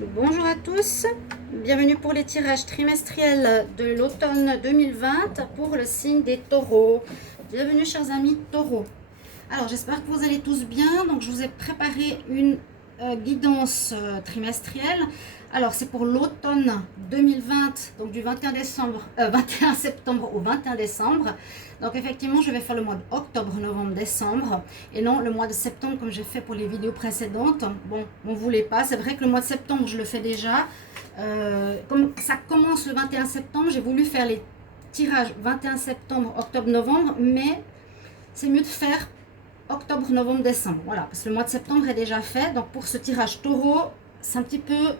Bonjour à tous, bienvenue pour les tirages trimestriels de l'automne 2020 pour le signe des taureaux. Bienvenue chers amis taureaux. Alors j'espère que vous allez tous bien, donc je vous ai préparé une guidance trimestrielle. Alors c'est pour l'automne 2020, donc du 21 septembre au 21 décembre. Donc effectivement je vais faire le mois d'octobre, novembre, décembre et non le mois de septembre comme j'ai fait pour les vidéos précédentes. Bon, on ne voulait pas, c'est vrai que le mois de septembre je le fais déjà. Comme ça commence le 21 septembre, j'ai voulu faire les tirages 21 septembre, octobre, novembre, mais c'est mieux de faire octobre, novembre, décembre. Voilà, parce que le mois de septembre est déjà fait. Donc pour ce tirage taureau, c'est un petit peu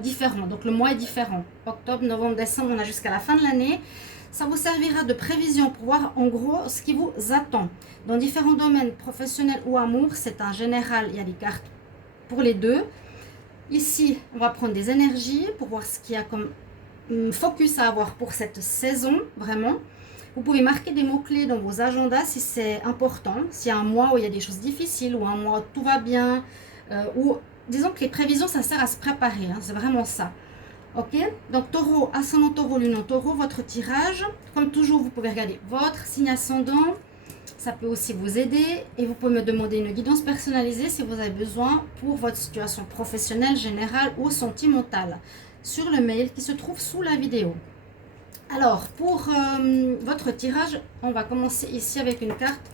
différent. Donc le mois est différent. Octobre, novembre, décembre, on a jusqu'à la fin de l'année. Ça vous servira de prévision pour voir en gros ce qui vous attend. Dans différents domaines, professionnels ou amour, c'est un général, il y a des cartes pour les deux. Ici, on va prendre des énergies pour voir ce qu'il y a comme focus à avoir pour cette saison, vraiment. Vous pouvez marquer des mots-clés dans vos agendas si c'est important. S'il y a un mois où il y a des choses difficiles, ou un mois où tout va bien, ou disons que les prévisions, ça sert à se préparer, hein, c'est vraiment ça. Ok, donc taureau, ascendant taureau, lune en taureau, votre tirage. Comme toujours, vous pouvez regarder votre signe ascendant. Ça peut aussi vous aider et vous pouvez me demander une guidance personnalisée si vous avez besoin pour votre situation professionnelle, générale ou sentimentale sur le mail qui se trouve sous la vidéo. Alors, pour votre tirage, on va commencer ici avec une carte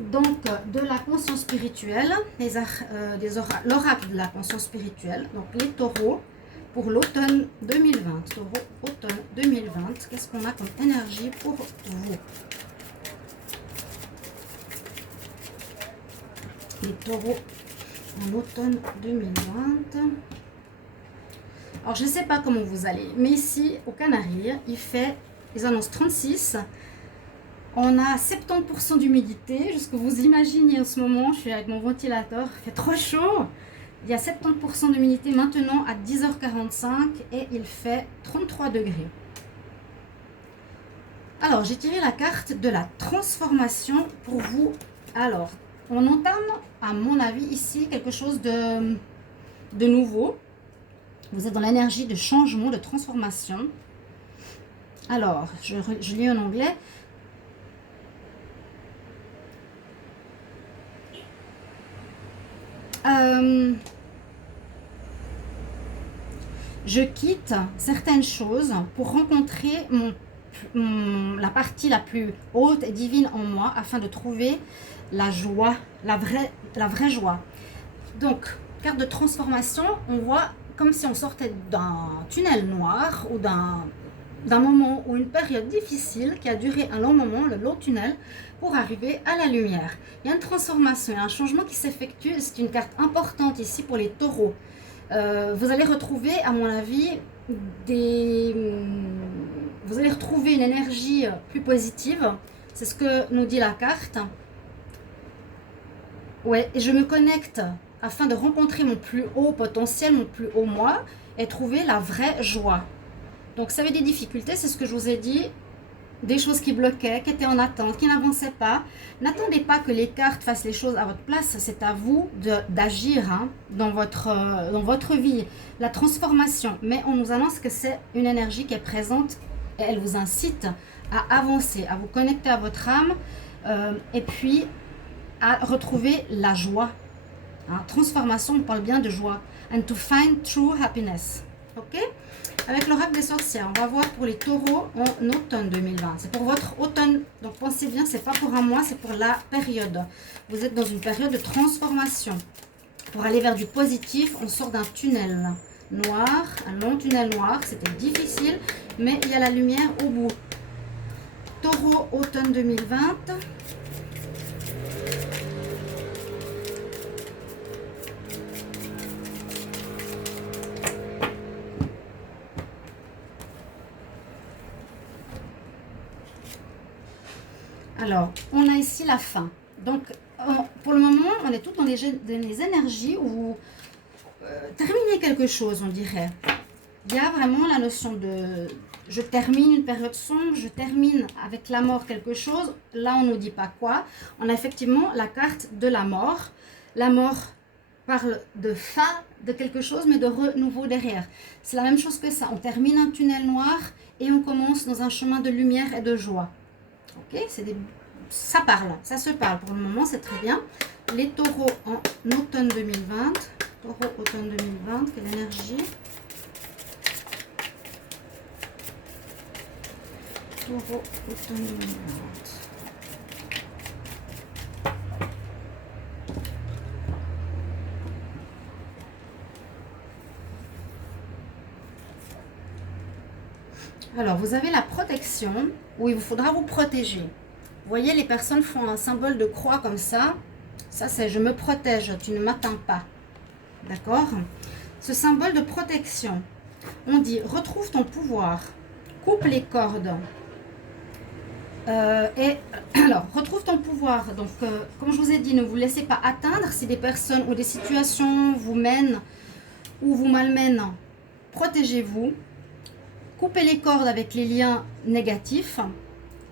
donc de la conscience spirituelle, l'oracle de la conscience spirituelle, donc les taureaux pour l'automne 2020. Taureau, automne 2020, qu'est-ce qu'on a comme énergie pour vous? Les taureaux en automne 2020. Alors, je ne sais pas comment vous allez, mais ici, aux Canaries, ils annoncent 36. On a 70% d'humidité, juste que vous imaginez en ce moment, je suis avec mon ventilateur, il fait trop chaud. Il y a 70% d'humidité maintenant à 10h45 et il fait 33 degrés. Alors, j'ai tiré la carte de la transformation pour vous. Alors, on entame, à mon avis, ici, quelque chose de nouveau. Vous êtes dans l'énergie de changement, de transformation. Alors, je lis en anglais. Je quitte certaines choses pour rencontrer la partie la plus haute et divine en moi afin de trouver la joie, la vraie joie. Donc, carte de transformation, on voit comme si on sortait d'un tunnel noir ou d'un moment ou une période difficile qui a duré un long moment, le long tunnel, pour arriver à la lumière. Il y a une transformation, il y a un changement qui s'effectue. C'est une carte importante ici pour les taureaux. Vous allez retrouver, à mon avis, vous allez retrouver une énergie plus positive. C'est ce que nous dit la carte. Ouais, et je me connecte afin de rencontrer mon plus haut potentiel, mon plus haut moi, et trouver la vraie joie. Donc, ça avait des difficultés, c'est ce que je vous ai dit, des choses qui bloquaient, qui étaient en attente, qui n'avançaient pas. N'attendez pas que les cartes fassent les choses à votre place, c'est à vous d'agir hein, dans votre vie, la transformation. Mais on nous annonce que c'est une énergie qui est présente et elle vous incite à avancer, à vous connecter à votre âme et puis à retrouver la joie. Hein, transformation, on parle bien de joie. And to find true happiness. Ok? Avec l'oracle des sorcières, on va voir pour les taureaux en automne 2020. C'est pour votre automne. Donc pensez bien, c'est pas pour un mois, c'est pour la période. Vous êtes dans une période de transformation. Pour aller vers du positif, on sort d'un tunnel noir, un long tunnel noir. C'était difficile, mais il y a la lumière au bout. Taureau, automne 2020. Alors, on a ici la fin. Donc, pour le moment, on est tout dans les énergies où vous terminez quelque chose, on dirait. Il y a vraiment la notion de je termine une période sombre, je termine avec la mort quelque chose. Là, on ne nous dit pas quoi. On a effectivement la carte de la mort. La mort parle de fin de quelque chose, mais de renouveau derrière. C'est la même chose que ça. On termine un tunnel noir et on commence dans un chemin de lumière et de joie. Ok, ça parle, ça se parle. Pour le moment, c'est très bien. Les taureaux en automne 2020. Taureau automne 2020, quelle énergie? Taureau automne 2020. Alors, vous avez la protection, où il vous faudra vous protéger. Vous voyez, les personnes font un symbole de croix comme ça. Ça, c'est « je me protège, tu ne m'atteins pas ». D'accord? Ce symbole de protection, on dit « retrouve ton pouvoir, coupe les cordes ». Alors, retrouve ton pouvoir. Donc, comme je vous ai dit, ne vous laissez pas atteindre si des personnes ou des situations vous mènent ou vous malmènent. Protégez-vous. Coupez les cordes avec les liens négatifs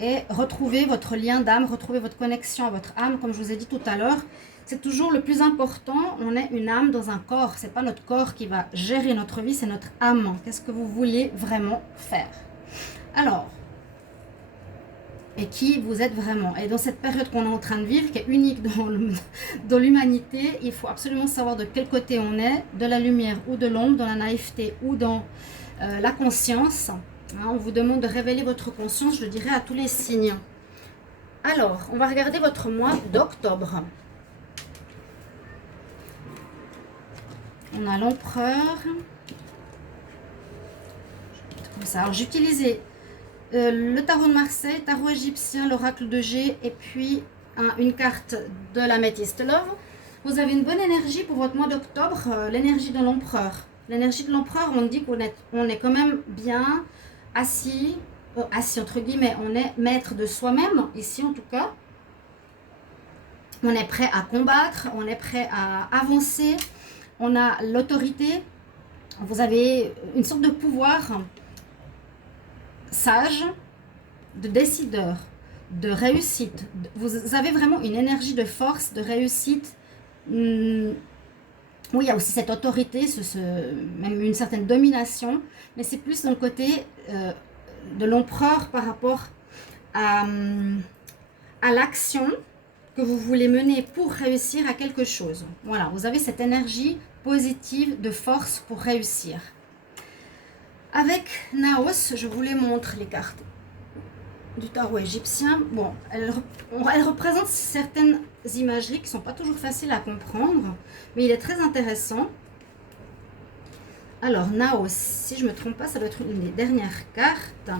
et retrouvez votre lien d'âme, retrouvez votre connexion à votre âme, comme je vous ai dit tout à l'heure. C'est toujours le plus important, on est une âme dans un corps. Ce n'est pas notre corps qui va gérer notre vie, c'est notre âme. Qu'est-ce que vous voulez vraiment faire? Alors, et qui vous êtes vraiment. Et dans cette période qu'on est en train de vivre, qui est unique dans l'humanité, il faut absolument savoir de quel côté on est, de la lumière ou de l'ombre, dans la naïveté ou dans la conscience. On vous demande de révéler votre conscience, je le dirais à tous les signes. Alors, on va regarder votre mois d'octobre. On a l'empereur. Comme ça. Alors, j'ai utilisé le tarot de Marseille, tarot égyptien, l'oracle de G et puis une carte de la Métiste Love. Vous avez une bonne énergie pour votre mois d'octobre, l'énergie de l'empereur. L'énergie de l'empereur, on dit qu'on est quand même bien assis entre guillemets, on est maître de soi-même, ici en tout cas. On est prêt à combattre, on est prêt à avancer, on a l'autorité. Vous avez une sorte de pouvoir sage, de décideur, de réussite. Vous avez vraiment une énergie de force, de réussite. Oui, il y a aussi cette autorité, même une certaine domination, mais c'est plus dans le côté de l'empereur par rapport à l'action que vous voulez mener pour réussir à quelque chose. Voilà, vous avez cette énergie positive de force pour réussir. Avec Naos, je vous les montre les cartes du tarot égyptien. Bon, elle représente certaines imageries qui ne sont pas toujours faciles à comprendre, mais il est très intéressant. Alors, Naos, si je ne me trompe pas, ça doit être une des dernières cartes.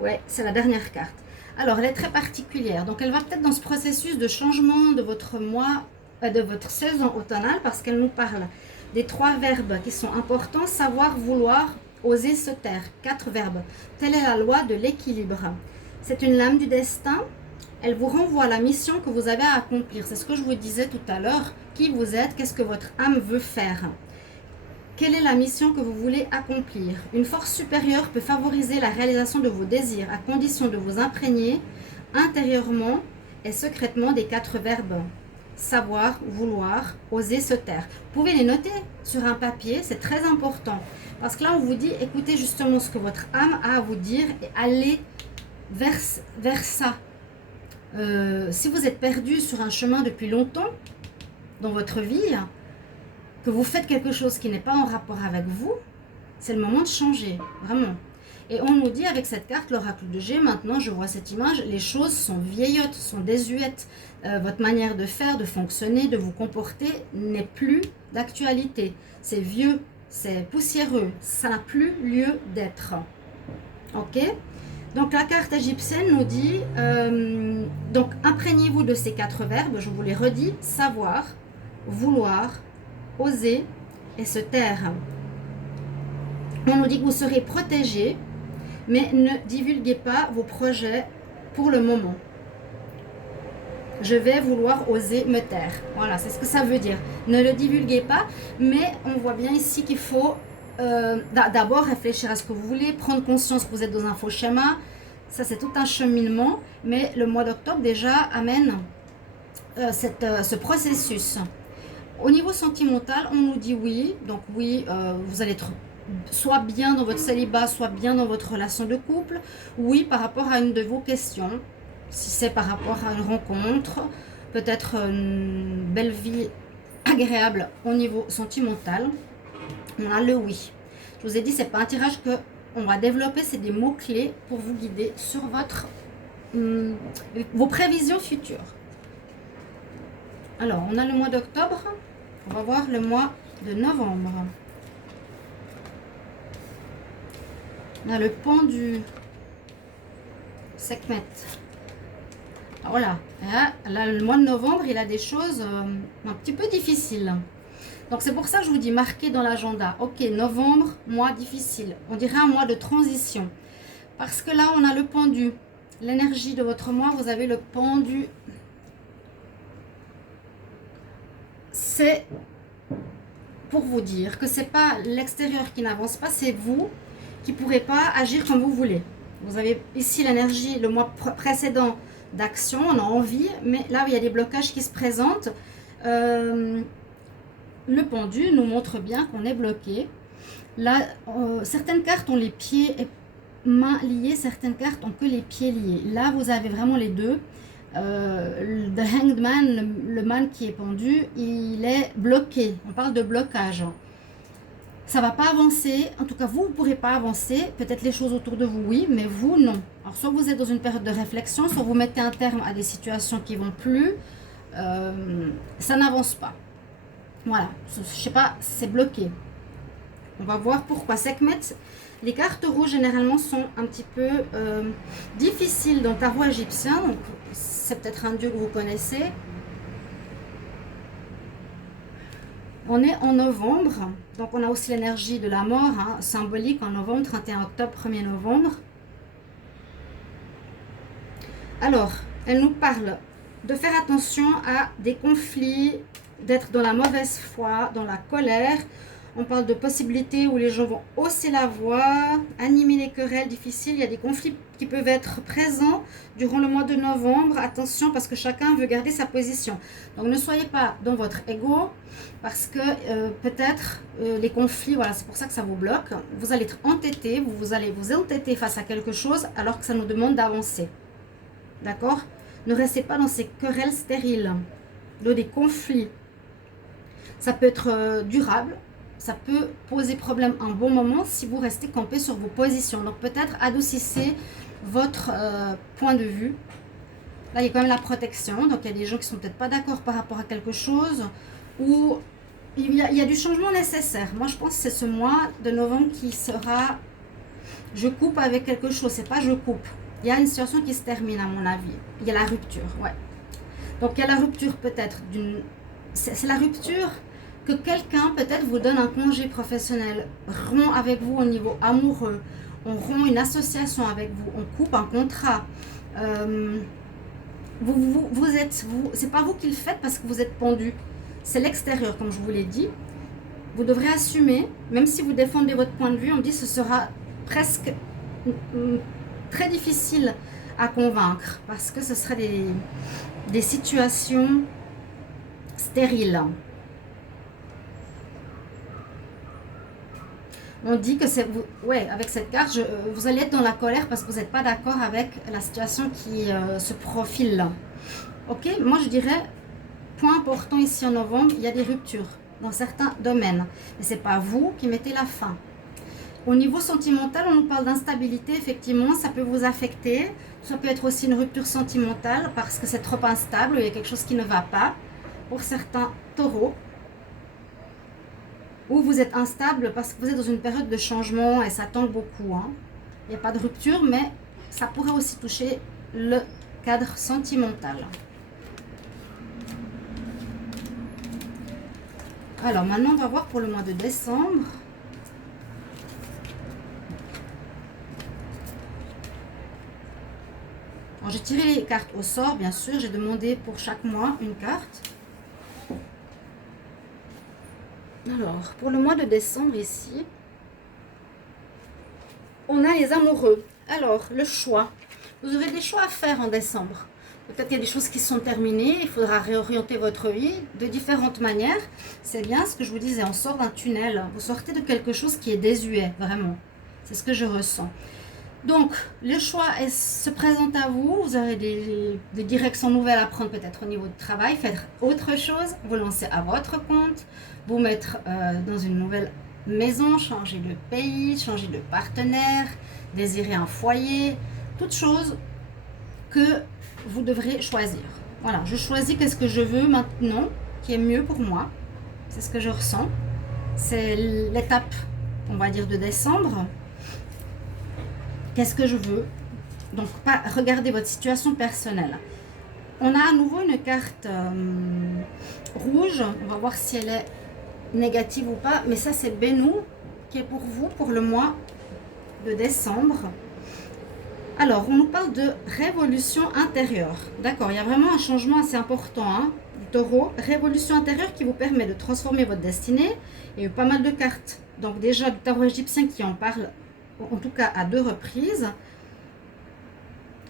Ouais, c'est la dernière carte. Alors, elle est très particulière. Donc, elle va peut-être dans ce processus de changement de votre mois, de votre saison automnale, parce qu'elle nous parle des 3 verbes qui sont importants: savoir, vouloir, oser, se taire. 4 verbes. Telle est la loi de l'équilibre. C'est une lame du destin. Elle vous renvoie à la mission que vous avez à accomplir. C'est ce que je vous disais tout à l'heure. Qui vous êtes? Qu'est-ce que votre âme veut faire? Quelle est la mission que vous voulez accomplir? Une force supérieure peut favoriser la réalisation de vos désirs à condition de vous imprégner intérieurement et secrètement des 4 verbes. Savoir, vouloir, oser, se taire. Vous pouvez les noter sur un papier, c'est très important. Parce que là, on vous dit, écoutez justement ce que votre âme a à vous dire et allez vers ça. Si vous êtes perdu sur un chemin depuis longtemps dans votre vie, que vous faites quelque chose qui n'est pas en rapport avec vous, c'est le moment de changer, vraiment. Et on nous dit avec cette carte, l'oracle de G, maintenant je vois cette image, les choses sont vieillottes, sont désuètes. Votre manière de faire, de fonctionner, de vous comporter n'est plus d'actualité. C'est vieux, c'est poussiéreux, ça n'a plus lieu d'être. Ok? Donc la carte égyptienne nous dit, donc imprégnez-vous de ces 4 verbes, je vous les redis: savoir, vouloir, oser et se taire. On nous dit que vous serez protégé, mais ne divulguez pas vos projets pour le moment. Je vais vouloir oser me taire. Voilà, c'est ce que ça veut dire. Ne le divulguez pas, mais on voit bien ici qu'il faut d'abord réfléchir à ce que vous voulez, prendre conscience que vous êtes dans un faux schéma. Ça, c'est tout un cheminement, mais le mois d'octobre déjà amène ce processus. Au niveau sentimental, on nous dit oui. Donc oui, vous allez être soit bien dans votre célibat, soit bien dans votre relation de couple. Oui, par rapport à une de vos questions. Si c'est par rapport à une rencontre, peut-être une belle vie agréable au niveau sentimental, on a le oui. Je vous ai dit, c'est pas un tirage que on va développer, c'est des mots-clés pour vous guider sur vos prévisions futures. Alors, on a le mois d'octobre, on va voir le mois de novembre. On a le pendu, Sekhmet. Voilà, là, le mois de novembre, il a des choses un petit peu difficiles. Donc c'est pour ça que je vous dis, marquez dans l'agenda. Ok, novembre, mois difficile. On dirait un mois de transition. Parce que là, on a le pendu. L'énergie de votre mois, vous avez le pendu. C'est pour vous dire que c'est pas l'extérieur qui n'avance pas, c'est vous qui ne pourrez pas agir comme vous voulez. Vous avez ici l'énergie, le mois précédent d'action, on a envie, mais là où il y a des blocages qui se présentent, le pendu nous montre bien qu'on est bloqué. Là, certaines cartes ont les pieds et mains liés, certaines cartes ont que les pieds liés. Là, vous avez vraiment les deux. The Hanged Man, le man qui est pendu, il est bloqué. On parle de blocage. Ça va pas avancer. En tout cas, vous ne pourrez pas avancer. Peut-être les choses autour de vous, oui, mais vous, non. Alors, soit vous êtes dans une période de réflexion, soit vous mettez un terme à des situations qui vont plus. Ça n'avance pas. Voilà. Je sais pas, c'est bloqué. On va voir pourquoi. Sekhmet, les cartes rouges généralement sont un petit peu difficiles dans le tarot égyptien. C'est peut-être un dieu que vous connaissez. On est en novembre, donc on a aussi l'énergie de la mort, symbolique en novembre, 31 octobre, 1er novembre. Alors, elle nous parle de faire attention à des conflits, d'être dans la mauvaise foi, dans la colère. On parle de possibilités où les gens vont hausser la voix, animer les querelles difficiles. Il y a des conflits qui peuvent être présents durant le mois de novembre. Attention, parce que chacun veut garder sa position. Donc ne soyez pas dans votre ego, parce que peut-être les conflits, voilà, c'est pour ça que ça vous bloque. Vous allez être entêté, vous allez vous entêter face à quelque chose alors que ça nous demande d'avancer. D'accord? Ne restez pas dans ces querelles stériles, dans des conflits. Ça peut être durable. Ça peut poser problème un bon moment si vous restez campé sur vos positions. Donc peut-être adoucissez votre point de vue. Là, il y a quand même la protection. Donc il y a des gens qui sont peut-être pas d'accord par rapport à quelque chose. Ou il y a du changement nécessaire. Moi, je pense que c'est ce mois de novembre qui sera... Je coupe avec quelque chose. C'est pas je coupe. Il y a une situation qui se termine à mon avis. Il y a la rupture, ouais. Donc il y a la rupture peut-être d'une... C'est la rupture... que quelqu'un peut-être vous donne un congé professionnel, rompt avec vous au niveau amoureux, on rompt une association avec vous, on coupe un contrat. C'est pas vous qui le faites parce que vous êtes pendu. C'est l'extérieur, comme je vous l'ai dit. Vous devrez assumer, même si vous défendez votre point de vue, on dit que ce sera presque très difficile à convaincre parce que ce sera des situations stériles. On dit que c'est vous, ouais, avec cette carte, vous allez être dans la colère parce que vous n'êtes pas d'accord avec la situation qui se profile là. Ok, moi je dirais, point important ici en novembre, il y a des ruptures dans certains domaines. Mais ce n'est pas vous qui mettez la fin. Au niveau sentimental, on nous parle d'instabilité, effectivement, ça peut vous affecter. Ça peut être aussi une rupture sentimentale parce que c'est trop instable, il y a quelque chose qui ne va pas. Pour certains taureaux, ou vous êtes instable parce que vous êtes dans une période de changement et ça tangue beaucoup. Il n'y a pas de rupture, mais ça pourrait aussi toucher le cadre sentimental. Alors maintenant, on va voir pour le mois de décembre. J'ai tiré les cartes au sort, bien sûr. J'ai demandé pour chaque mois une carte. Alors, pour le mois de décembre ici, on a les amoureux. Alors, le choix. Vous aurez des choix à faire en décembre. Peut-être qu'il y a des choses qui sont terminées, il faudra réorienter votre vie de différentes manières. C'est bien ce que je vous disais, on sort d'un tunnel, vous sortez de quelque chose qui est désuet, vraiment. C'est ce que je ressens. Donc, le choix se présente à vous, vous aurez des directions nouvelles à prendre peut-être au niveau du travail, faire autre chose, vous lancer à votre compte, vous mettre dans une nouvelle maison, changer de pays, changer de partenaire, désirer un foyer, toutes choses que vous devrez choisir. Voilà, je choisis qu'est-ce que je veux maintenant, qui est mieux pour moi, c'est ce que je ressens. C'est l'étape, on va dire, de décembre. Qu'est-ce que je veux? Donc, regardez votre situation personnelle. On a à nouveau une carte rouge. On va voir si elle est négative ou pas. Mais ça, c'est Bénou qui est pour vous pour le mois de décembre. Alors, on nous parle de révolution intérieure. D'accord, il y a vraiment un changement assez important, hein, du taureau. Révolution intérieure qui vous permet de transformer votre destinée. Il y a eu pas mal de cartes. Donc, déjà, du tarot égyptien qui en parle, en tout cas à 2 reprises.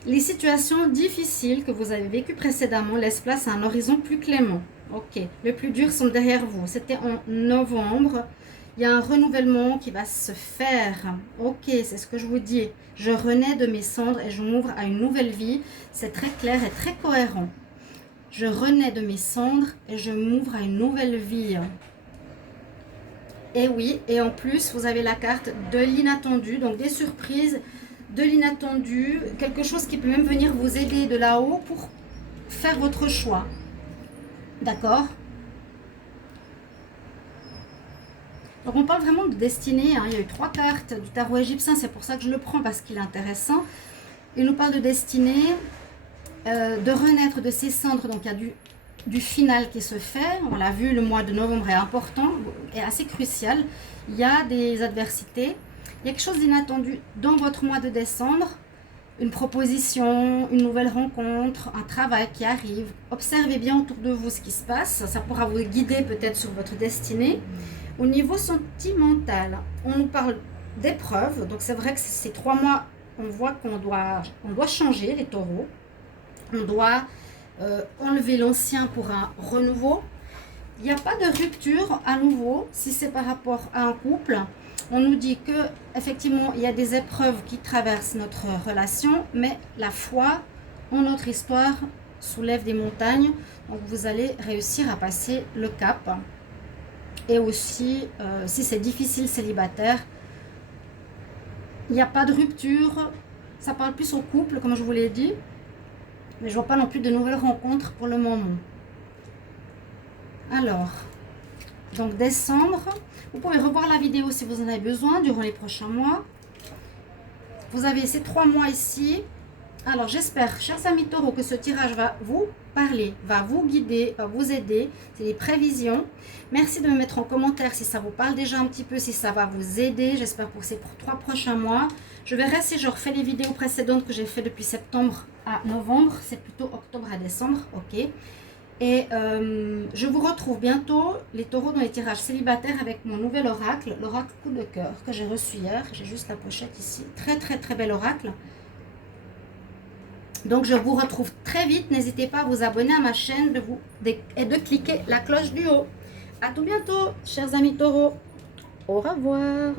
Les situations difficiles que vous avez vécues précédemment laissent place à un horizon plus clément. Ok, les plus durs sont derrière vous. C'était en novembre. Il y a un renouvellement qui va se faire. Ok, c'est ce que je vous dis. Je renais de mes cendres et je m'ouvre à une nouvelle vie. C'est très clair et très cohérent. Je renais de mes cendres et je m'ouvre à une nouvelle vie. Et oui, et en plus, vous avez la carte de l'inattendu, donc des surprises, de l'inattendu, quelque chose qui peut même venir vous aider de là-haut pour faire votre choix. D'accord? Donc on parle vraiment de destinée, hein. Il y a eu 3 cartes du tarot égyptien, c'est pour ça que je le prends parce qu'il est intéressant. Il nous parle de destinée, de renaître de ses cendres, donc il y a du final qui se fait. On l'a vu, le mois de novembre est important et assez crucial. Il y a des adversités. Il y a quelque chose d'inattendu dans votre mois de décembre. Une proposition, une nouvelle rencontre, un travail qui arrive. Observez bien autour de vous ce qui se passe. Ça pourra vous guider peut-être sur votre destinée. Au niveau sentimental, on nous parle d'épreuves. Donc c'est vrai que ces 3 mois, on voit qu'on doit changer, les taureaux. On doit enlever l'ancien pour un renouveau. Il n'y a pas de rupture à nouveau si c'est par rapport à un couple. On nous dit que effectivement il y a des épreuves qui traversent notre relation, mais la foi en notre histoire soulève des montagnes. Donc vous allez réussir à passer le cap. Et aussi, si c'est difficile célibataire, il n'y a pas de rupture. Ça parle plus au couple, comme je vous l'ai dit. Mais je ne vois pas non plus de nouvelles rencontres pour le moment. Alors, donc décembre. Vous pouvez revoir la vidéo si vous en avez besoin durant les prochains mois. Vous avez ces 3 mois ici. Alors j'espère, chers amis taureaux, que ce tirage va vous parler, va vous guider, va vous aider. C'est des prévisions. Merci de me mettre en commentaire si ça vous parle déjà un petit peu, si ça va vous aider. J'espère pour ces 3 prochains mois. Je verrai si je refais les vidéos précédentes que j'ai fait depuis septembre à novembre. C'est plutôt octobre à décembre. Ok. Et je vous retrouve bientôt, les taureaux, dans les tirages célibataires avec mon nouvel oracle, l'oracle coup de cœur que j'ai reçu hier. J'ai juste la pochette ici. Très très très bel oracle. Donc je vous retrouve très vite. N'hésitez pas à vous abonner à ma chaîne et de cliquer la cloche du haut. À tout bientôt, chers amis taureaux. Au revoir.